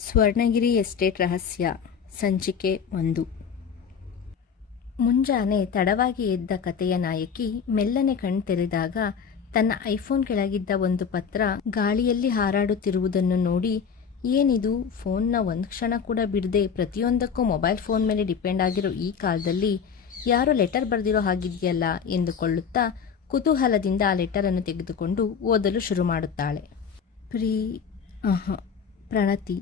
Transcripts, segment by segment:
ಸ್ವರ್ಣಗಿರಿ estate ರಹಸ್ಯ ಸಂಚಿಕೆ 1. ಮುಂಜಾನೆ ತಡವಾಗಿ ಎದ್ದ ಕಥೆಯ ನಾಯಕಿ ಮೆಲ್ಲನೆ ಕಣ್ತೆರೆದಾಗ ತನ್ನ ಐಫೋನ್ ಕೆಳಗಿದ್ದ ಒಂದು ಪತ್ರ ಗಾಳಿಯಲ್ಲಿ ಹಾರಾಡುತ್ತಿರುವುದನ್ನು ನೋಡಿ, ಏನಿದು, ಫೋನ್ನ ಒಂದು ಕ್ಷಣ ಕೂಡ ಬಿಡದೆ ಪ್ರತಿಯೊಂದಕ್ಕೂ ಮೊಬೈಲ್ ಫೋನ್ ಮೇಲೆ ಡಿಪೆಂಡ್ ಆಗಿರೋ ಈ ಕಾಲದಲ್ಲಿ ಯಾರೋ ಲೆಟರ್ ಬರೆದಿರೋ ಹಾಗಿದೆಯಲ್ಲ ಎಂದುಕೊಳ್ಳುತ್ತಾ ಕುತೂಹಲದಿಂದ ಆ ಲೆಟರನ್ನು ತೆಗೆದುಕೊಂಡು ಓದಲು ಶುರು ಮಾಡುತ್ತಾಳೆ. ಪ್ರಣತಿ,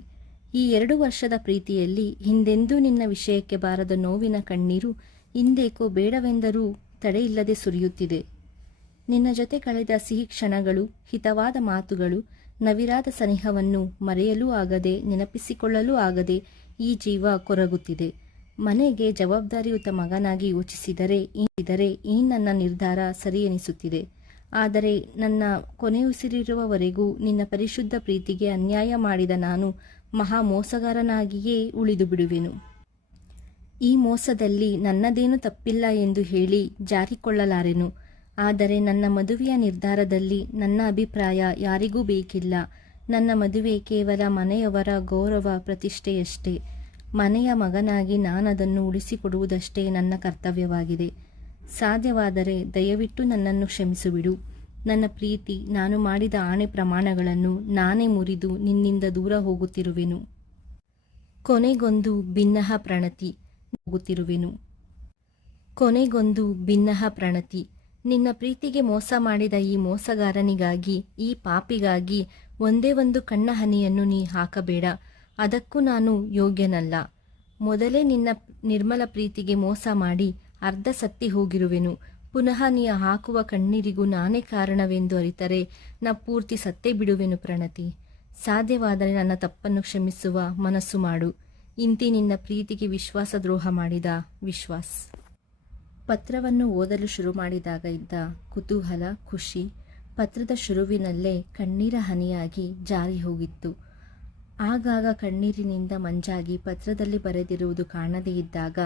ಈ 2 ವರ್ಷದ ಪ್ರೀತಿಯಲ್ಲಿ ಹಿಂದೆಂದೂ ನಿನ್ನ ವಿಷಯಕ್ಕೆ ಬಾರದ ನೋವಿನ ಕಣ್ಣೀರು ಇಂದೇಕೋ ಬೇಡವೆಂದರೂ ತಡೆಯಿಲ್ಲದೆ ಸುರಿಯುತ್ತಿದೆ. ನಿನ್ನ ಜೊತೆ ಕಳೆದ ಸಿಹಿ ಕ್ಷಣಗಳು, ಹಿತವಾದ ಮಾತುಗಳು, ನವಿರಾದ ಸನಿಹವನ್ನು ಮರೆಯಲೂ ಆಗದೆ, ನೆನಪಿಸಿಕೊಳ್ಳಲೂ ಆಗದೆ ಈ ಜೀವ ಕೊರಗುತ್ತಿದೆ. ಮನೆಗೆ ಜವಾಬ್ದಾರಿಯುತ ಮಗನಾಗಿ ಯೋಚಿಸಿದರೆ ಈ ನನ್ನ ನಿರ್ಧಾರ ಸರಿ ಎನಿಸುತ್ತಿದೆ. ಆದರೆ ನನ್ನ ಕೊನೆಯುಸಿರಿರುವವರೆಗೂ ನಿನ್ನ ಪರಿಶುದ್ಧ ಪ್ರೀತಿಗೆ ಅನ್ಯಾಯ ಮಾಡಿದ ನಾನು ಮಹಾ ಮೋಸಗಾರನಾಗಿಯೇ ಉಳಿದು ಬಿಡುವೆನು. ಈ ಮೋಸದಲ್ಲಿ ನನ್ನದೇನು ತಪ್ಪಿಲ್ಲ ಎಂದು ಹೇಳಿ ಜಾರಿಕೊಳ್ಳಲಾರೆನು. ಆದರೆ ನನ್ನ ಮದುವೆಯ ನಿರ್ಧಾರದಲ್ಲಿ ನನ್ನ ಅಭಿಪ್ರಾಯ ಯಾರಿಗೂ ಬೇಕಿಲ್ಲ. ನನ್ನ ಮದುವೆ ಕೇವಲ ಮನೆಯವರ ಗೌರವ ಪ್ರತಿಷ್ಠೆಯಷ್ಟೇ. ಮನೆಯ ಮಗನಾಗಿ ನಾನದನ್ನು ಉಳಿಸಿಕೊಡುವುದಷ್ಟೇ ನನ್ನ ಕರ್ತವ್ಯವಾಗಿದೆ. ಸಾಧ್ಯವಾದರೆ ದಯವಿಟ್ಟು ನನ್ನನ್ನು ಕ್ಷಮಿಸಿಬಿಡು. ನನ್ನ ಪ್ರೀತಿ, ನಾನು ಮಾಡಿದ ಆಣೆ ಪ್ರಮಾಣಗಳನ್ನು ನಾನೇ ಮುರಿದು ನಿನ್ನಿಂದ ದೂರ ಹೋಗುತ್ತಿರುವೆನು. ಕೊನೆಗೊಂದು ಭಿನ್ನಹ ಪ್ರಣತಿ. ನಿನ್ನ ಪ್ರೀತಿಗೆ ಮೋಸ ಮಾಡಿದ ಈ ಮೋಸಗಾರನಿಗಾಗಿ, ಈ ಪಾಪಿಗಾಗಿ ಒಂದೇ ಒಂದು ಕಣ್ಣ ಹನಿಯನ್ನು ನೀ ಹಾಕಬೇಡ. ಅದಕ್ಕೂ ನಾನು ಯೋಗ್ಯನಲ್ಲ. ಮೊದಲೇ ನಿನ್ನ ನಿರ್ಮಲ ಪ್ರೀತಿಗೆ ಮೋಸ ಮಾಡಿ ಅರ್ಧ ಸತ್ತಿ ಹೋಗಿರುವೆನು. ಪುನಃ ನೀ ಹಾಕುವ ಕಣ್ಣೀರಿಗೂ ನಾನೇ ಕಾರಣವೆಂದು ಅರಿತರೆ ನಾ ಪೂರ್ತಿ ಸತ್ತೇ ಬಿಡುವೆನು. ಪ್ರಣತಿ, ಸಾಧ್ಯವಾದರೆ ನನ್ನ ತಪ್ಪನ್ನು ಕ್ಷಮಿಸುವ ಮನಸ್ಸು ಮಾಡು. ಇಂತಿ ನಿನ್ನ ಪ್ರೀತಿಗೆ ವಿಶ್ವಾಸದ್ರೋಹ ಮಾಡಿದ ವಿಶ್ವಾಸ್. ಪತ್ರವನ್ನು ಓದಲು ಶುರು ಮಾಡಿದಾಗ ಇದ್ದ ಕುತೂಹಲ, ಖುಷಿ ಪತ್ರದ ಶುರುವಿನಲ್ಲೇ ಕಣ್ಣೀರ ಹನಿಯಾಗಿ ಜಾರಿ ಹೋಗಿತ್ತು. ಆಗಾಗ ಕಣ್ಣೀರಿನಿಂದ ಮಂಜಾಗಿ ಪತ್ರದಲ್ಲಿ ಬರೆದಿರುವುದು ಕಾಣದೇ ಇದ್ದಾಗ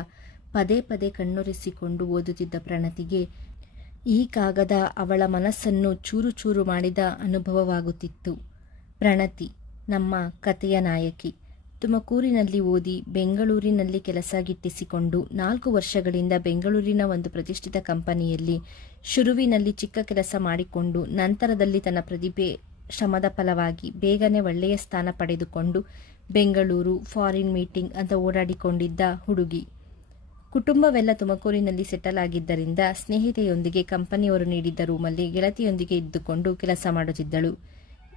ಪದೇ ಪದೇ ಕಣ್ಣೊರೆಸಿಕೊಂಡು ಓದುತ್ತಿದ್ದ ಪ್ರಣತಿಗೆ ಈ ಕಾಗದ ಅವಳ ಮನಸ್ಸನ್ನು ಚೂರು ಚೂರು ಮಾಡಿದ ಅನುಭವವಾಗುತ್ತಿತ್ತು. ಪ್ರಣತಿ, ನಮ್ಮ ಕಥೆಯ ನಾಯಕಿ, ತುಮಕೂರಿನಲ್ಲಿ ಓದಿ ಬೆಂಗಳೂರಿನಲ್ಲಿ ಕೆಲಸ ಗಿಟ್ಟಿಸಿಕೊಂಡು 4 ವರ್ಷಗಳಿಂದ ಬೆಂಗಳೂರಿನ ಒಂದು ಪ್ರತಿಷ್ಠಿತ ಕಂಪನಿಯಲ್ಲಿ ಶುರುವಿನಲ್ಲಿ ಚಿಕ್ಕ ಕೆಲಸ ಮಾಡಿಕೊಂಡು ನಂತರದಲ್ಲಿ ತನ್ನ ಪ್ರತಿಭೆ ಶ್ರಮದ ಫಲವಾಗಿ ಬೇಗನೆ ಒಳ್ಳೆಯ ಸ್ಥಾನ ಪಡೆದುಕೊಂಡು ಬೆಂಗಳೂರು, ಫಾರಿನ್ ಮೀಟಿಂಗ್ ಅಂತ ಓಡಾಡಿಕೊಂಡಿದ್ದ ಹುಡುಗಿ. ಕುಟುಂಬವೆಲ್ಲ ತುಮಕೂರಿನಲ್ಲಿ ಸೆಟಲ್ ಆಗಿದ್ದರಿಂದ ಸ್ನೇಹಿತೆಯೊಂದಿಗೆ ಕಂಪನಿಯವರು ನೀಡಿದ್ದ ರೂಮಲ್ಲಿ ಗೆಳತಿಯೊಂದಿಗೆ ಇದ್ದುಕೊಂಡು ಕೆಲಸ ಮಾಡುತ್ತಿದ್ದಳು.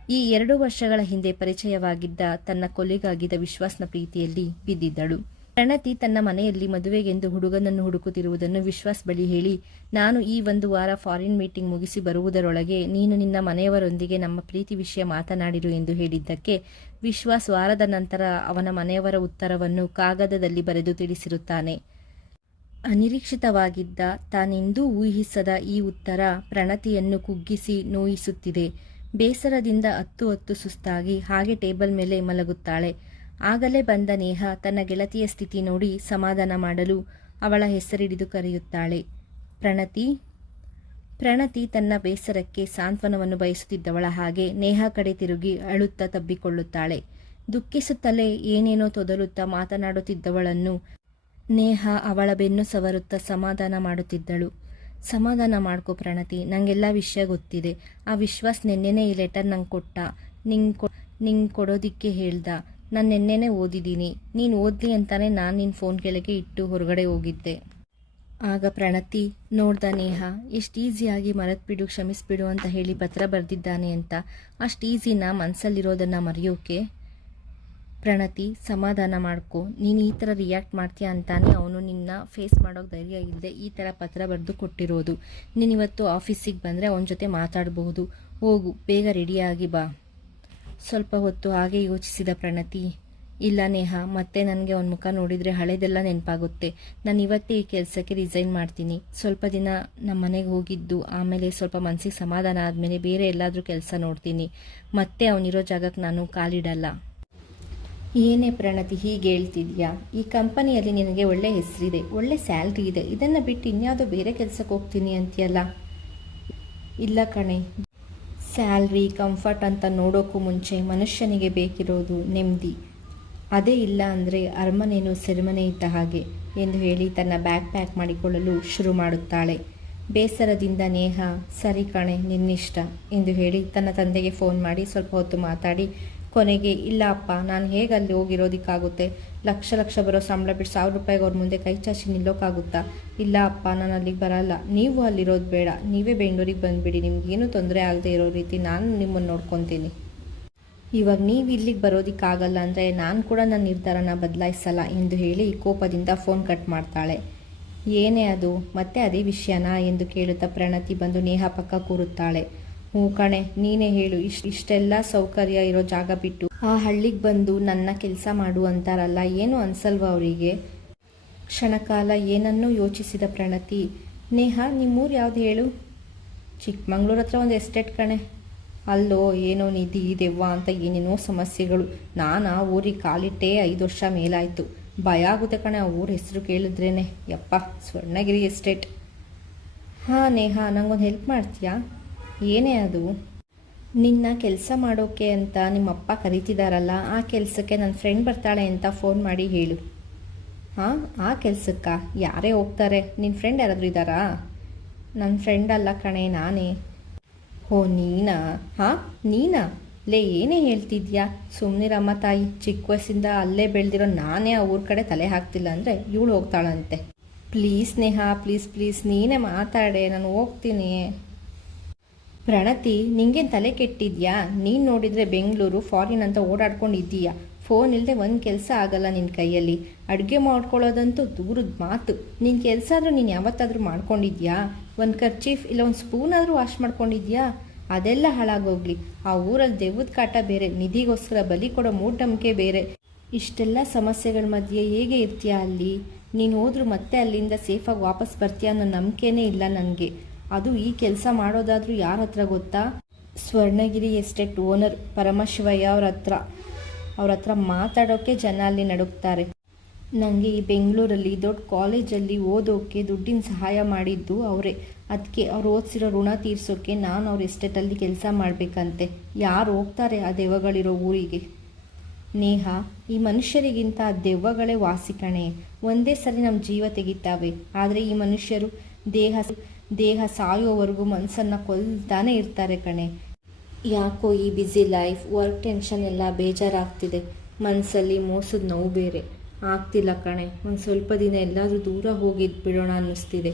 ಈ 2 ವರ್ಷಗಳ ಹಿಂದೆ ಪರಿಚಯವಾಗಿದ್ದ ತನ್ನ ಕೊಲೆಗಾಗಿದ್ದ ವಿಶ್ವಾಸ್ನ ಪ್ರೀತಿಯಲ್ಲಿ ಬಿದ್ದಿದ್ದಳು. ಪ್ರಣತಿ ತನ್ನ ಮನೆಯಲ್ಲಿ ಮದುವೆಗೆಂದು ಹುಡುಗನನ್ನು ಹುಡುಕುತ್ತಿರುವುದನ್ನು ವಿಶ್ವಾಸ್ ಬಳಿ ಹೇಳಿ, ನಾನು ಈ 1 ವಾರ ಫಾರಿನ್ ಮೀಟಿಂಗ್ ಮುಗಿಸಿ ಬರುವುದರೊಳಗೆ ನೀನು ನಿನ್ನ ಮನೆಯವರೊಂದಿಗೆ ನಮ್ಮ ಪ್ರೀತಿ ವಿಷಯ ಮಾತನಾಡಿರು ಎಂದು ಹೇಳಿದ್ದಕ್ಕೆ ವಿಶ್ವಾಸ್ ವಾರದ ನಂತರ ಅವನ ಮನೆಯವರ ಉತ್ತರವನ್ನು ಕಾಗದದಲ್ಲಿ ಬರೆದು ತಿಳಿಸಿರುತ್ತಾನೆ. ಅನಿರೀಕ್ಷಿತವಾಗಿದ್ದ, ತಾನೆಂದೂ ಊಹಿಸದ ಈ ಉತ್ತರ ಪ್ರಣತಿಯನ್ನು ಕುಗ್ಗಿಸಿ ನೋಯಿಸುತ್ತಿದೆ. ಬೇಸರದಿಂದ ಅತ್ತು ಸುಸ್ತಾಗಿ ಹಾಗೆ ಟೇಬಲ್ ಮೇಲೆ ಮಲಗುತ್ತಾಳೆ. ಆಗಲೇ ಬಂದ ನೇಹ ತನ್ನ ಗೆಳತಿಯ ಸ್ಥಿತಿ ನೋಡಿ ಸಮಾಧಾನ ಮಾಡಲು ಅವಳ ಹೆಸರಿಡಿದು ಕರೆಯುತ್ತಾಳೆ. ಪ್ರಣತಿ ತನ್ನ ಬೇಸರಕ್ಕೆ ಸಾಂತ್ವನವನ್ನು ಬಯಸುತ್ತಿದ್ದವಳ ಹಾಗೆ ನೇಹ ಕಡೆ ತಿರುಗಿ ಅಳುತ್ತಾ ತಬ್ಬಿಕೊಳ್ಳುತ್ತಾಳೆ. ದುಃಖಿಸುತ್ತಲೇ ಏನೇನೋ ತೊದಲುತ್ತಾ ಮಾತನಾಡುತ್ತಿದ್ದವಳನ್ನು ನೇಹ ಅವಳ ಬೆನ್ನು ಸವರುತ್ತಾ ಸಮಾಧಾನ ಮಾಡುತ್ತಿದ್ದಳು. ಸಮಾಧಾನ ಮಾಡ್ಕೋ ಪ್ರಣತಿ, ನಂಗೆಲ್ಲ ವಿಷಯ ಗೊತ್ತಿದೆ. ಆ ವಿಶ್ವಾಸ್ ನೆನ್ನೆನೇ ಈ ಲೆಟರ್ ನಂಗೆ ಕೊಟ್ಟ. ನಿಂಗೆ ಕೊಡೋದಿಕ್ಕೆ ಹೇಳ್ದ. ನಾನು ನೆನ್ನೆನೇ ಓದಿದ್ದೀನಿ. ನೀನು ಓದ್ಲಿ ಅಂತಾನೆ ನಾನು ನಿನ್ನ ಫೋನ್ ಕೆಳಗೆ ಇಟ್ಟು ಹೊರಗಡೆ ಹೋಗಿದ್ದೆ. ಆಗ ಪ್ರಣತಿ ನೋಡ್ದ ನೇಹ ಎಷ್ಟು ಈಸಿಯಾಗಿ ಮರೆತ್ಬಿಡು, ಕ್ಷಮಿಸ್ಬಿಡು ಅಂತ ಹೇಳಿ ಪತ್ರ ಬರೆದಿದ್ದಾನೆ ಅಂತ. ಅಷ್ಟು ಈಸಿನ ಮನಸ್ಸಲ್ಲಿರೋದನ್ನು ಮರೆಯೋಕೆ? ಪ್ರಣತಿ, ಸಮಾಧಾನ ಮಾಡ್ಕೊ. ನೀನು ಈ ಥರ ರಿಯಾಕ್ಟ್ ಮಾಡ್ತೀಯ ಅಂತಾನೆ ಅವನು ನಿನ್ನ ಫೇಸ್ ಮಾಡೋಕೆ ಧೈರ್ಯ ಇಲ್ಲದೆ ಈ ಥರ ಪತ್ರ ಬರೆದು ಕೊಟ್ಟಿರೋದು. ನೀನಿವತ್ತು ಆಫೀಸಿಗೆ ಬಂದರೆ ಅವನ ಜೊತೆ ಮಾತಾಡಬಹುದು. ಹೋಗು, ಬೇಗ ರೆಡಿಯಾಗಿ ಬಾ. ಸ್ವಲ್ಪ ಹೊತ್ತು ಹಾಗೆ ಯೋಚಿಸಿದ ಪ್ರಣತಿ, ಇಲ್ಲ ನೇಹ, ಮತ್ತೆ ನನಗೆ ಅವನ ಮುಖ ನೋಡಿದರೆ ಹಳೆದೆಲ್ಲ ನೆನಪಾಗುತ್ತೆ. ನಾನು ಇವತ್ತೇ ಈ ಕೆಲಸಕ್ಕೆ ರಿಸೈನ್ ಮಾಡ್ತೀನಿ. ಸ್ವಲ್ಪ ದಿನ ನಮ್ಮ ಮನೆಗೆ ಹೋಗಿದ್ದು ಆಮೇಲೆ ಸ್ವಲ್ಪ ಮನಸ್ಸಿಗೆ ಸಮಾಧಾನ ಆದಮೇಲೆ ಬೇರೆ ಎಲ್ಲಾದರೂ ಕೆಲಸ ನೋಡ್ತೀನಿ. ಮತ್ತೆ ಅವನಿರೋ ಜಾಗಕ್ಕೆ ನಾನು ಕಾಲಿಡಲ್ಲ. ಏನೇ ಪ್ರಣತಿ ಹೀಗೆ ಹೇಳ್ತಿದ್ಯಾ? ಈ ಕಂಪನಿಯಲ್ಲಿ ನಿನಗೆ ಒಳ್ಳೆ ಹೆಸರಿದೆ, ಒಳ್ಳೆ ಸ್ಯಾಲ್ರಿ ಇದೆ. ಇದನ್ನು ಬಿಟ್ಟು ಇನ್ಯಾವುದೋ ಬೇರೆ ಕೆಲಸಕ್ಕೆ ಹೋಗ್ತೀನಿ ಅಂತೀಯಲ್ಲ? ಇಲ್ಲ ಕಣೆ, ಸ್ಯಾಲ್ರಿ ಕಂಫರ್ಟ್ ಅಂತ ನೋಡೋಕ್ಕೂ ಮುಂಚೆ ಮನುಷ್ಯನಿಗೆ ಬೇಕಿರೋದು ನೆಮ್ಮದಿ. ಅದೇ ಇಲ್ಲ ಅಂದರೆ ಅರಮನೆಯೂ ಸೆರೆಮನೆ ಇದ್ದ ಹಾಗೆ ಎಂದು ಹೇಳಿ ತನ್ನ ಬ್ಯಾಗ್ ಪ್ಯಾಕ್ ಮಾಡಿಕೊಳ್ಳಲು ಶುರು ಮಾಡುತ್ತಾಳೆ. ಬೇಸರದಿಂದ ನೇಹ ಸರಿ ಕಣೆ ನಿನ್ನಿಷ್ಟ ಎಂದು ಹೇಳಿ ತನ್ನ ತಂದೆಗೆ ಫೋನ್ ಮಾಡಿ ಸ್ವಲ್ಪ ಹೊತ್ತು ಮಾತಾಡಿ ಕೊನೆಗೆ ಇಲ್ಲ ಅಪ್ಪ, ನಾನು ಹೇಗೆ ಅಲ್ಲಿ ಹೋಗಿರೋದಕ್ಕಾಗುತ್ತೆ? ಲಕ್ಷ ಲಕ್ಷ ಬರೋ ಸಂಬಳ ಬಿಟ್ಟು 1000 ರೂಪಾಯಿಗೆ ಅವ್ರ ಮುಂದೆ ಕೈ ಚಾಚಿ ನಿಲ್ಲೋಕ್ಕಾಗುತ್ತಾ? ಇಲ್ಲ ಅಪ್ಪ, ನಾನು ಅಲ್ಲಿಗೆ ಬರಲ್ಲ. ನೀವು ಅಲ್ಲಿರೋದು ಬೇಡ, ನೀವೇ ಬೆಂಗಳೂರಿಗೆ ಬಂದುಬಿಡಿ. ನಿಮಗೇನು ತೊಂದರೆ ಆಗದೆ ಇರೋ ರೀತಿ ನಾನು ನಿಮ್ಮನ್ನು ನೋಡ್ಕೊತೀನಿ. ಇವಾಗ ನೀವು ಇಲ್ಲಿಗೆ ಬರೋದಕ್ಕಾಗಲ್ಲ ಅಂದರೆ ನಾನು ಕೂಡ ನನ್ನ ನಿರ್ಧಾರನ ಬದಲಾಯಿಸಲ್ಲ ಎಂದು ಹೇಳಿ ಕೋಪದಿಂದ ಫೋನ್ ಕಟ್ ಮಾಡ್ತಾಳೆ. ಏನೇ ಅದು ಮತ್ತೆ ಅದೇ ವಿಷಯನಾ ಎಂದು ಕೇಳುತ್ತಾ ಪ್ರಣತಿ ಬಂದು ನೇಹ ಪಕ್ಕ ಕೂರುತ್ತಾಳೆ. ಹ್ಞೂ ಕಣೆ, ನೀನೇ ಹೇಳು. ಇಷ್ಟೆಲ್ಲ ಸೌಕರ್ಯ ಇರೋ ಜಾಗ ಬಿಟ್ಟು ಆ ಹಳ್ಳಿಗೆ ಬಂದು ನನ್ನ ಕೆಲಸ ಮಾಡು ಅಂತಾರಲ್ಲ, ಏನು ಅನ್ಸಲ್ವ ಅವರಿಗೆ? ಕ್ಷಣಕಾಲ ಏನನ್ನೂ ಯೋಚಿಸಿದ ಪ್ರಣತಿ, ನೇಹ ನಿಮ್ಮೂರು ಯಾವ್ದು ಹೇಳು? ಚಿಕ್ಕಮಂಗ್ಳೂರು ಹತ್ರ ಒಂದು ಎಸ್ಟೇಟ್ ಕಣೆ. ಅಲ್ಲೋ ಏನೋ ನಿಧಿ ದೆವ್ವ ಅಂತ ಏನೇನೋ ಸಮಸ್ಯೆಗಳು. ನಾನು ಆ ಊರಿಗೆ ಕಾಲಿಟ್ಟೇ 5 ವರ್ಷ ಮೇಲಾಯಿತು. ಭಯ ಆಗುತ್ತೆ ಕಣೆ ಆ ಊರ ಹೆಸರು ಕೇಳಿದ್ರೇನೆ. ಯಪ್ಪ, ಸ್ವರ್ಣಗಿರಿ ಎಸ್ಟೇಟ್. ಹಾಂ ನೇಹ, ನಂಗೊಂದು ಹೆಲ್ಪ್ ಮಾಡ್ತೀಯಾ? ಏನೇ ಅದು? ನಿನ್ನ ಕೆಲಸ ಮಾಡೋಕ್ಕೆ ಅಂತ ನಿಮ್ಮಪ್ಪ ಕರೀತಿದಾರಲ್ಲ, ಆ ಕೆಲಸಕ್ಕೆ ನನ್ನ ಫ್ರೆಂಡ್ ಬರ್ತಾಳೆ ಅಂತ ಫೋನ್ ಮಾಡಿ ಹೇಳು. ಹಾಂ, ಆ ಕೆಲಸಕ್ಕ ಯಾರೇ ಹೋಗ್ತಾರೆ? ನಿನ್ನ ಫ್ರೆಂಡ್ ಯಾರಾದರೂ ಇದ್ದಾರಾ? ನನ್ನ ಫ್ರೆಂಡ್ ಅಲ್ಲ ಕಣೆ, ನಾನೇ. ಓ ನೀನಾ? ಹಾಂ ನೀನಾ? ಲೇ ಏನೇ ಹೇಳ್ತಿದ್ಯಾ? ಸುಮ್ಮನಿರಮ್ಮ ತಾಯಿ, ಚಿಕ್ಕ ವಯಸ್ಸಿಂದ ಅಲ್ಲೇ ಬೆಳೆದಿರೋ ನಾನೇ ಆ ಊರ ಕಡೆ ತಲೆ ಹಾಕ್ತಿಲ್ಲ ಅಂದರೆ ಇವಳು ಹೋಗ್ತಾಳಂತೆ. ಪ್ಲೀಸ್ ನೇಹ, ಪ್ಲೀಸ್ ಪ್ಲೀಸ್ ನೀನೇ ಮಾತಾಡೆ, ನಾನು ಹೋಗ್ತೀನಿ. ಪ್ರಣತಿ, ನಿಂಗೇನು ತಲೆ ಕೆಟ್ಟಿದ್ಯಾ? ನೀನು ನೋಡಿದರೆ ಬೆಂಗಳೂರು ಫಾರಿನ್ ಅಂತ ಓಡಾಡ್ಕೊಂಡಿದ್ದೀಯಾ. ಫೋನ್ ಇಲ್ಲದೆ ಒಂದು ಕೆಲಸ ಆಗಲ್ಲ ನಿನ್ನ ಕೈಯಲ್ಲಿ. ಅಡುಗೆ ಮಾಡ್ಕೊಳ್ಳೋದಂತೂ ದೂರದ ಮಾತು. ನಿನ್ನ ಕೆಲಸ ಆದರೂ ನೀನು ಯಾವತ್ತಾದರೂ ಮಾಡ್ಕೊಂಡಿದ್ಯಾ? ಒಂದು ಕರ್ಚೀಫ್ ಇಲ್ಲ ಒಂದು ಸ್ಪೂನ್ ಆದರೂ ವಾಶ್ ಮಾಡ್ಕೊಂಡಿದ್ಯಾ? ಅದೆಲ್ಲ ಹಾಳಾಗೋಗ್ಲಿ. ಆ ಊರಲ್ಲಿ ದೆವ್ವದ ಕಾಟ ಬೇರೆ, ನಿಧಿಗೋಸ್ಕರ ಬಲಿ ಕೊಡೋ ಮೂಢನಂಬಿಕೆ ಬೇರೆ. ಇಷ್ಟೆಲ್ಲ ಸಮಸ್ಯೆಗಳ ಮಧ್ಯೆ ಹೇಗೆ ಇರ್ತೀಯಾ ಅಲ್ಲಿ? ನೀನು ಹೋದ್ರೂ ಮತ್ತೆ ಅಲ್ಲಿಂದ ಸೇಫಾಗಿ ವಾಪಸ್ ಬರ್ತೀಯ ಅನ್ನೋ ನಂಬಿಕೆನೇ ಇಲ್ಲ ನನಗೆ. ಅದು ಈ ಕೆಲಸ ಮಾಡೋದಾದರೂ ಯಾರ ಹತ್ರ ಗೊತ್ತಾ? ಸ್ವರ್ಣಗಿರಿ ಎಸ್ಟೇಟ್ ಓನರ್ ಪರಮಶಿವಯ್ಯ ಅವ್ರ ಹತ್ರ ಮಾತಾಡೋಕ್ಕೆ ಜನ ಅಲ್ಲಿ ನಡುಕ್ತಾರೆ. ನನಗೆ ಈ ಬೆಂಗಳೂರಲ್ಲಿ ದೊಡ್ಡ ಕಾಲೇಜಲ್ಲಿ ಓದೋಕ್ಕೆ ದುಡ್ಡಿನ ಸಹಾಯ ಮಾಡಿದ್ದು ಅವರೇ. ಅದಕ್ಕೆ ಅವ್ರು ಓದಿಸಿರೋ ಋಣ ತೀರ್ಸೋಕ್ಕೆ ನಾನು ಅವ್ರ ಎಸ್ಟೇಟಲ್ಲಿ ಕೆಲಸ ಮಾಡಬೇಕಂತೆ. ಯಾರು ಹೋಗ್ತಾರೆ ಆ ದೆವ್ವಗಳಿರೋ ಊರಿಗೆ? ನೇಹ, ಈ ಮನುಷ್ಯರಿಗಿಂತ ಆ ದೆವ್ವಗಳೇ ವಾಸಿ ಕಣೆ. ಒಂದೇ ಸರಿ ನಮ್ಮ ಜೀವ ತೆಗಿತಾವೆ. ಆದರೆ ಈ ಮನುಷ್ಯರು ದೇಹ ಸಾಯೋವರೆಗೂ ಮನಸ್ಸನ್ನು ಕೊಲ್ತಾನೆ ಇರ್ತಾರೆ ಕಣೆ. ಯಾಕೋ ಈ ಬ್ಯುಸಿ ಲೈಫ್, ವರ್ಕ್ ಟೆನ್ಷನ್ ಎಲ್ಲ ಬೇಜಾರಾಗ್ತಿದೆ. ಮನಸ್ಸಲ್ಲಿ ಮೋಸದ ನೋವು ಬೇರೆ ಆಗ್ತಿಲ್ಲ ಕಣೆ. ಒಂದು ಸ್ವಲ್ಪ ದಿನ ಎಲ್ಲಾದರೂ ದೂರ ಹೋಗಿದ್ದು ಬಿಡೋಣ ಅನ್ನಿಸ್ತಿದೆ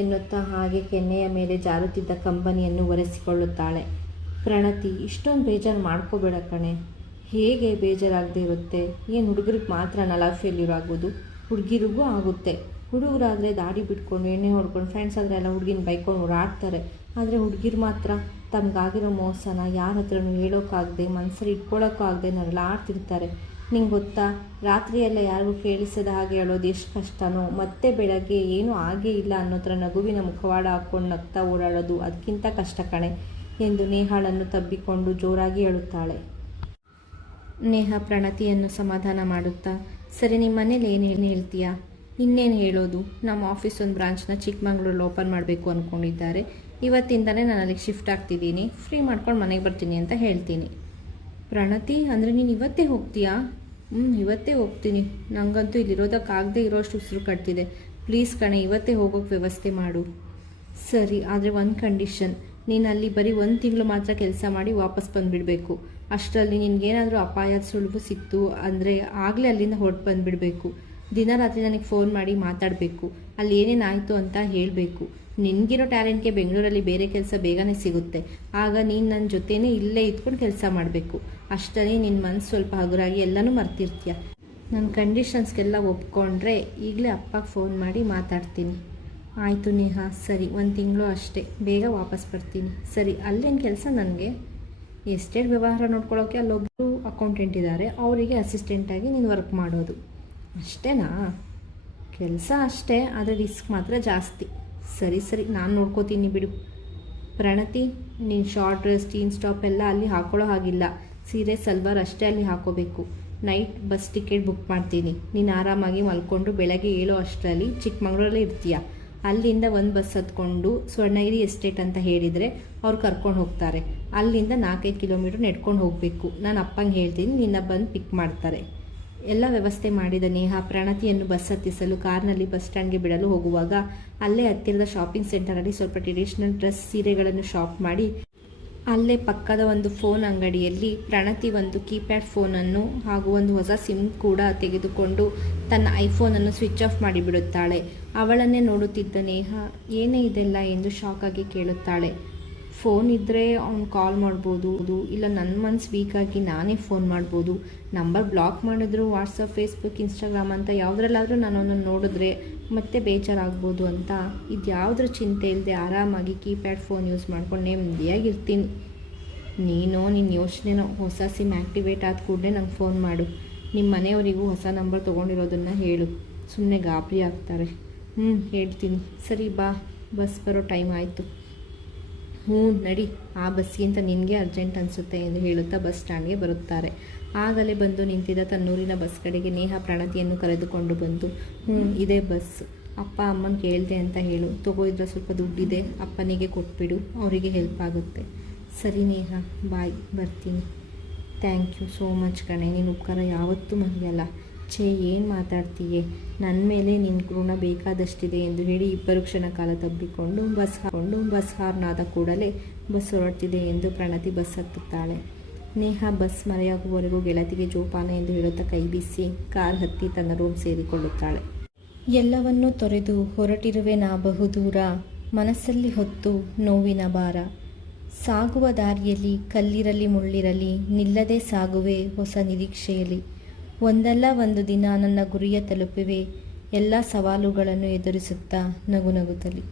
ಎನ್ನುತ್ತಾ ಹಾಗೆ ಕೆನ್ನೆಯ ಮೇಲೆ ಜಾರುತ್ತಿದ್ದ ಕಂಬನಿಯನ್ನು ಒರೆಸಿಕೊಳ್ಳುತ್ತಾಳೆ. ಪ್ರಣತಿ, ಇಷ್ಟೊಂದು ಬೇಜಾರು ಮಾಡ್ಕೋಬೇಡ ಕಣೆ. ಹೇಗೆ ಬೇಜಾರಾಗದೇ ಇರುತ್ತೆ? ಏನು ಹುಡುಗರಿಗೆ ಮಾತ್ರ ಲವ್ ಫೇಲ್ಯೂರ್ ಆಗೋದು? ಹುಡುಗಿರಿಗೂ ಆಗುತ್ತೆ. ಹುಡುಗರಾದರೆ ದಾಡಿ ಬಿಟ್ಕೊಂಡು ಎಣ್ಣೆ ಹೊಡ್ಕೊಂಡು, ಫ್ರೆಂಡ್ಸ್ ಆದರೆ ಎಲ್ಲ ಹುಡುಗಿನ ಬೈಕೊಂಡು ಓಡಾಡ್ತಾರೆ. ಆದರೆ ಹುಡುಗಿರು ಮಾತ್ರ ತಮಗಾಗಿರೋ ಮೋಸನ ಯಾರ ಹತ್ರನೂ ಹೇಳೋಕ್ಕಾಗದೆ, ಮನಸ್ಸಲ್ಲಿ ಇಟ್ಕೊಳ್ಳೋಕ್ಕಾಗದೆ ನರಳಾಡ್ತಿರ್ತಾರೆ. ನಿಂಗೆ ಗೊತ್ತಾ, ರಾತ್ರಿಯೆಲ್ಲ ಯಾರಿಗೂ ಕೇಳಿಸದ ಹಾಗೆ ಹೇಳೋದು ಎಷ್ಟು ಕಷ್ಟನೋ. ಮತ್ತೆ ಬೆಳಗ್ಗೆ ಏನೂ ಆಗೇ ಇಲ್ಲ ಅನ್ನೋ ಥರ ನಗುವಿನ ಮುಖವಾಡ ಹಾಕ್ಕೊಂಡು ನಗ್ತಾ ಓಡಾಡೋದು ಅದಕ್ಕಿಂತ ಕಷ್ಟ ಕಣೆ ಎಂದು ನೇಹಾಳನ್ನು ತಬ್ಬಿಕೊಂಡು ಜೋರಾಗಿ ಹೇಳುತ್ತಾಳೆ. ನೇಹ ಪ್ರಣತಿಯನ್ನು ಸಮಾಧಾನ ಮಾಡುತ್ತಾ, ಸರಿ ನಿಮ್ಮ ಮನೇಲಿ ಏನು ಹೇಳ್ತೀಯಾ? ಇನ್ನೇನು ಹೇಳೋದು, ನಮ್ಮ ಆಫೀಸ್ ಒಂದು ಬ್ರಾಂಚ್ನ ಚಿಕ್ಕಮಂಗ್ಳೂರಲ್ಲಿ ಓಪನ್ ಮಾಡಬೇಕು ಅಂದ್ಕೊಂಡಿದ್ದಾರೆ. ಇವತ್ತಿಂದಲೇ ನಾನು ಅಲ್ಲಿಗೆ ಶಿಫ್ಟ್ ಆಗ್ತಿದ್ದೀನಿ. ಫ್ರೀ ಮಾಡ್ಕೊಂಡು ಮನೆಗೆ ಬರ್ತೀನಿ ಅಂತ ಹೇಳ್ತೀನಿ. ಪ್ರಣತಿ, ಅಂದರೆ ನೀನು ಇವತ್ತೇ ಹೋಗ್ತೀಯಾ? ಇವತ್ತೇ ಹೋಗ್ತೀನಿ. ನನಗಂತೂ ಇಲ್ಲಿರೋದಕ್ಕಾಗದೇ ಇರೋಷ್ಟು ಉಸಿರು ಕಟ್ತಿದೆ. ಪ್ಲೀಸ್ ಕಣೆ, ಇವತ್ತೇ ಹೋಗೋಕ್ಕೆ ವ್ಯವಸ್ಥೆ ಮಾಡು. ಸರಿ, ಆದರೆ ಒಂದು ಕಂಡೀಷನ್. ನೀನು ಅಲ್ಲಿ ಬರೀ 1 ತಿಂಗಳು ಮಾತ್ರ ಕೆಲಸ ಮಾಡಿ ವಾಪಸ್ ಬಂದುಬಿಡಬೇಕು. ಅಷ್ಟರಲ್ಲಿ ನಿನಗೇನಾದರೂ ಅಪಾಯದ ಸುಳಿವು ಸಿಕ್ತು ಅಂದರೆ ಆಗಲೇ ಅಲ್ಲಿಂದ ಹೊರಟು ಬಂದುಬಿಡಬೇಕು. ದಿನ ರಾತ್ರಿ ನನಗೆ ಫೋನ್ ಮಾಡಿ ಮಾತಾಡಬೇಕು. ಅಲ್ಲಿ ಏನೇನಾಯಿತು ಅಂತ ಹೇಳಬೇಕು. ನಿನಗಿರೋ ಟ್ಯಾಲೆಂಟ್ಗೆ ಬೆಂಗಳೂರಲ್ಲಿ ಬೇರೆ ಕೆಲಸ ಬೇಗನೆ ಸಿಗುತ್ತೆ. ಆಗ ನೀನು ನನ್ನ ಜೊತೆನೇ ಇಲ್ಲೇ ಇದ್ಕೊಂಡು ಕೆಲಸ ಮಾಡಬೇಕು. ಅಷ್ಟರಲ್ಲಿ ನಿನ್ನ ಮನಸ್ಸು ಸ್ವಲ್ಪ ಹಗುರಾಗಿ ಎಲ್ಲನೂ ಮರ್ತಿರ್ತೀಯ. ನನ್ನ ಕಂಡೀಷನ್ಸ್ಗೆಲ್ಲ ಒಪ್ಕೊಂಡ್ರೆ ಈಗಲೇ ಅಪ್ಪಗೆ ಫೋನ್ ಮಾಡಿ ಮಾತಾಡ್ತೀನಿ. ಆಯಿತು ನೇಹ, ಸರಿ 1 ತಿಂಗಳು ಅಷ್ಟೇ, ಬೇಗ ವಾಪಸ್ ಬರ್ತೀನಿ. ಸರಿ, ಅಲ್ಲೇನು ಕೆಲಸ? ನನಗೆ ಎಸ್ಟೇಟ್ ವ್ಯವಹಾರ ನೋಡ್ಕೊಳ್ಳೋಕ್ಕೆ ಅಲ್ಲೊಬ್ಬರು ಅಕೌಂಟೆಂಟ್ ಇದ್ದಾರೆ, ಅವರಿಗೆ ಅಸಿಸ್ಟೆಂಟಾಗಿ ನೀನು ವರ್ಕ್ ಮಾಡೋದು ಅಷ್ಟೇನಾ? ಕೆಲಸ ಅಷ್ಟೇ, ಆದರೆ ರಿಸ್ಕ್ ಮಾತ್ರ ಜಾಸ್ತಿ. ಸರಿ ಸರಿ, ನಾನು ನೋಡ್ಕೋತೀನಿ ಬಿಡು. ಪ್ರಣತಿ, ನೀನು ಶಾರ್ಟ್ ಡ್ರೆಸ್ ಜೀನ್ಸ್ ಟಾಪ್ ಎಲ್ಲ ಅಲ್ಲಿ ಹಾಕೊಳ್ಳೋ ಹಾಗಿಲ್ಲ. ಸೀರೆ ಸಲ್ವಾರ್ ಅಷ್ಟೇ ಅಲ್ಲಿ ಹಾಕೋಬೇಕು. ನೈಟ್ ಬಸ್ ಟಿಕೆಟ್ ಬುಕ್ ಮಾಡ್ತೀನಿ. ನೀನು ಆರಾಮಾಗಿ ಮಲ್ಕೊಂಡು ಬೆಳಗ್ಗೆ 7 ಅಷ್ಟರಲ್ಲಿ ಚಿಕ್ಕಮಂಗ್ಳೂರಲ್ಲೇ ಇರ್ತೀಯ. ಅಲ್ಲಿಂದ ಒಂದು ಬಸ್ ಹತ್ಕೊಂಡು ಸ್ವರ್ಣಗಿರಿ ಎಸ್ಟೇಟ್ ಅಂತ ಹೇಳಿದರೆ ಅವ್ರು ಕರ್ಕೊಂಡು ಹೋಗ್ತಾರೆ. ಅಲ್ಲಿಂದ 4-5 ಕಿಲೋಮೀಟ್ರ್ ನೆಡ್ಕೊಂಡು ಹೋಗಬೇಕು. ನಾನು ಅಪ್ಪಂಗೆ ಹೇಳ್ತೀನಿ, ನಿನ್ನ ಬಂದು ಪಿಕ್ ಮಾಡ್ತಾರೆ. ಎಲ್ಲ ವ್ಯವಸ್ಥೆ ಮಾಡಿದ ನೇಹಾ ಪ್ರಣತಿಯನ್ನು ಬಸ್ ಹತ್ತಿಸಲು ಕಾರ್ನಲ್ಲಿ ಬಸ್ ಸ್ಟ್ಯಾಂಡ್ಗೆ ಬಿಡಲು ಹೋಗುವಾಗ ಅಲ್ಲೇ ಹತ್ತಿರದ ಶಾಪಿಂಗ್ ಸೆಂಟರಲ್ಲಿ ಸ್ವಲ್ಪ ಟ್ರೆಡಿಷನಲ್ ಡ್ರೆಸ್ ಸೀರೆಗಳನ್ನು ಶಾಪ್ ಮಾಡಿ ಅಲ್ಲೇ ಪಕ್ಕದ ಒಂದು ಫೋನ್ ಅಂಗಡಿಯಲ್ಲಿ ಪ್ರಣತಿ ಒಂದು ಕೀಪ್ಯಾಡ್ ಫೋನನ್ನು ಹಾಗೂ ಒಂದು ಹೊಸ ಸಿಮ್ ಕೂಡ ತೆಗೆದುಕೊಂಡು ತನ್ನ ಐಫೋನನ್ನು ಸ್ವಿಚ್ ಆಫ್ ಮಾಡಿಬಿಡುತ್ತಾಳೆ. ಅವಳನ್ನೇ ನೋಡುತ್ತಿದ್ದ ನೇಹಾ ಏನೇ ಇದೆಲ್ಲ ಎಂದು ಶಾಕ್ ಆಗಿ ಕೇಳುತ್ತಾಳೆ. ಫೋನ್ ಇದ್ದರೆ ಅವ್ನು ಕಾಲ್ ಮಾಡ್ಬೋದು, ಇಲ್ಲ ನನ್ನ ಮನ್ಸು ವೀಕಾಗಿ ನಾನೇ ಫೋನ್ ಮಾಡ್ಬೋದು, ನಂಬರ್ ಬ್ಲಾಕ್ ಮಾಡಿದ್ರು ವಾಟ್ಸಪ್, ಫೇಸ್ಬುಕ್, ಇನ್ಸ್ಟಾಗ್ರಾಮ್ ಅಂತ ಯಾವುದ್ರಲ್ಲಾದರೂ ನಾನು ಅವನನ್ನು ನೋಡಿದ್ರೆ ಮತ್ತೆ ಬೇಜಾರಾಗ್ಬೋದು ಅಂತ ಇದ್ಯಾವುದ್ರ ಚಿಂತೆ ಇಲ್ಲದೆ ಆರಾಮಾಗಿ ಕೀಪ್ಯಾಡ್ ಫೋನ್ ಯೂಸ್ ಮಾಡ್ಕೊಂಡು ನೆಮ್ಮದಿಯಾಗಿರ್ತೀನಿ. ನಿನ್ನ ಯೋಚನೆನೋ ಹೊಸ ಸಿಮ್ ಆ್ಯಕ್ಟಿವೇಟ್ ಆದ ಕೂಡಲೇ ನಂಗೆ ಫೋನ್ ಮಾಡು, ನಿಮ್ಮ ಮನೆಯವರಿಗೂ ಹೊಸ ನಂಬರ್ ತೊಗೊಂಡಿರೋದನ್ನು ಹೇಳು, ಸುಮ್ಮನೆ ಗಾಬರಿ ಆಗ್ತಾರೆ. ಹೇಳ್ತೀನಿ, ಸರಿ ಬಾ, ಬಸ್ ಬರೋ ಟೈಮ್ ಆಯಿತು. ನಡಿ, ಆ ಬಸ್ಗಿಂತ ನಿನಗೆ ಅರ್ಜೆಂಟ್ ಅನಿಸುತ್ತೆ ಎಂದು ಹೇಳುತ್ತಾ ಬಸ್ ಸ್ಟ್ಯಾಂಡ್ಗೆ ಬರುತ್ತಾರೆ. ಆಗಲೇ ಬಂದು ನಿಂತಿದ್ದ ತನ್ನೂರಿನ ಬಸ್ ಕಡೆಗೆ ನೇಹಾ ಪ್ರಣತಿಯನ್ನು ಕರೆದುಕೊಂಡು ಬಂದು, ಇದೇ ಬಸ್, ಅಪ್ಪ ಅಮ್ಮನ ಕೇಳಿದೆ ಅಂತ ಹೇಳು, ತಗೋ, ಸ್ವಲ್ಪ ದುಡ್ಡಿದೆ, ಅಪ್ಪನಿಗೆ ಕೊಟ್ಬಿಡು, ಅವರಿಗೆ ಹೆಲ್ಪ್ ಆಗುತ್ತೆ. ಸರಿ ನೇಹಾ, ಬಾಯ್, ಬರ್ತೀನಿ. ಥ್ಯಾಂಕ್ ಯು ಸೋ ಮಚ್ ಕಣೆ, ನಿನ್ನ ಉಪಕಾರ ಯಾವತ್ತೂ ಮರೆಯಲ್ಲ. ಏನು ಮಾತಾಡ್ತೀಯೇ, ನನ್ನ ಮೇಲೆ ನಿನ್ನ ಋಣ ಬೇಕಾದಷ್ಟಿದೆ ಎಂದು ಹೇಳಿ ಇಬ್ಬರು ಕ್ಷಣ ಕಾಲ ತಬ್ಬಿಕೊಂಡು ಬಸ್ ಹಾರ್ನ್ ಆದ ಕೂಡಲೇ ಬಸ್ ಹೊರಡ್ತಿದೆ ಎಂದು ಪ್ರಣತಿ ಬಸ್ ಹತ್ತುತ್ತಾಳೆ. ನೇಹಾ ಬಸ್ ಮರೆಯಾಗುವವರೆಗೂ ಗೆಳತಿಗೆ ಜೋಪಾನ ಎಂದು ಹೇಳುತ್ತಾ ಕೈ ಬೀಸಿ ಕಾರ್ ಹತ್ತಿ ತನ್ನ ರೂಮ್ ಸೇರಿಕೊಳ್ಳುತ್ತಾಳೆ. ಎಲ್ಲವನ್ನೂ ತೊರೆದು ಹೊರಟಿರುವೆ ನಾ ಬಹುದೂರ, ಮನಸ್ಸಲ್ಲಿ ಹೊತ್ತು ನೋವಿನ ಭಾರ. ಸಾಗುವ ದಾರಿಯಲ್ಲಿ ಕಲ್ಲಿರಲಿ ಮುಳ್ಳಿರಲಿ, ನಿಲ್ಲದೆ ಸಾಗುವೆ ಹೊಸ ನಿರೀಕ್ಷೆಯಲ್ಲಿ. ಒಂದಲ್ಲ ಒಂದು ದಿನ ನನ್ನ ಗುರಿಯ ತಲುಪಿವೆ, ಎಲ್ಲ ಸವಾಲುಗಳನ್ನು ಎದುರಿಸುತ್ತಾ ನಗುನಗುತ್ತಲಿ.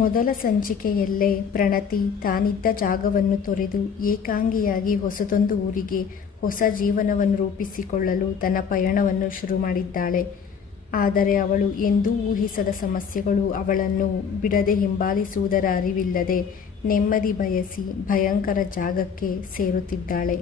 ಮೊದಲ ಸಂಚಿಕೆಯಲ್ಲೇ ಪ್ರಣತಿ ತಾನಿದ್ದ ಜಾಗವನ್ನು ತೊರೆದು ಏಕಾಂಗಿಯಾಗಿ ಹೊಸದೊಂದು ಊರಿಗೆ ಹೊಸ ಜೀವನವನ್ನು ರೂಪಿಸಿಕೊಳ್ಳಲು ತನ್ನ ಪಯಣವನ್ನು ಶುರು ಮಾಡಿದ್ದಾಳೆ. ಆದರೆ ಅವಳು ಎಂದೂ ಊಹಿಸದ ಸಮಸ್ಯೆಗಳು ಅವಳನ್ನು ಬಿಡದೆ ಹಿಂಬಾಲಿಸುವುದರ ಅರಿವಿಲ್ಲದೆ ನೆಮ್ಮದಿ ಬಯಸಿ ಭಯಂಕರ ಜಾಗಕ್ಕೆ ಸೇರುತ್ತಿದ್ದಾಳೆ.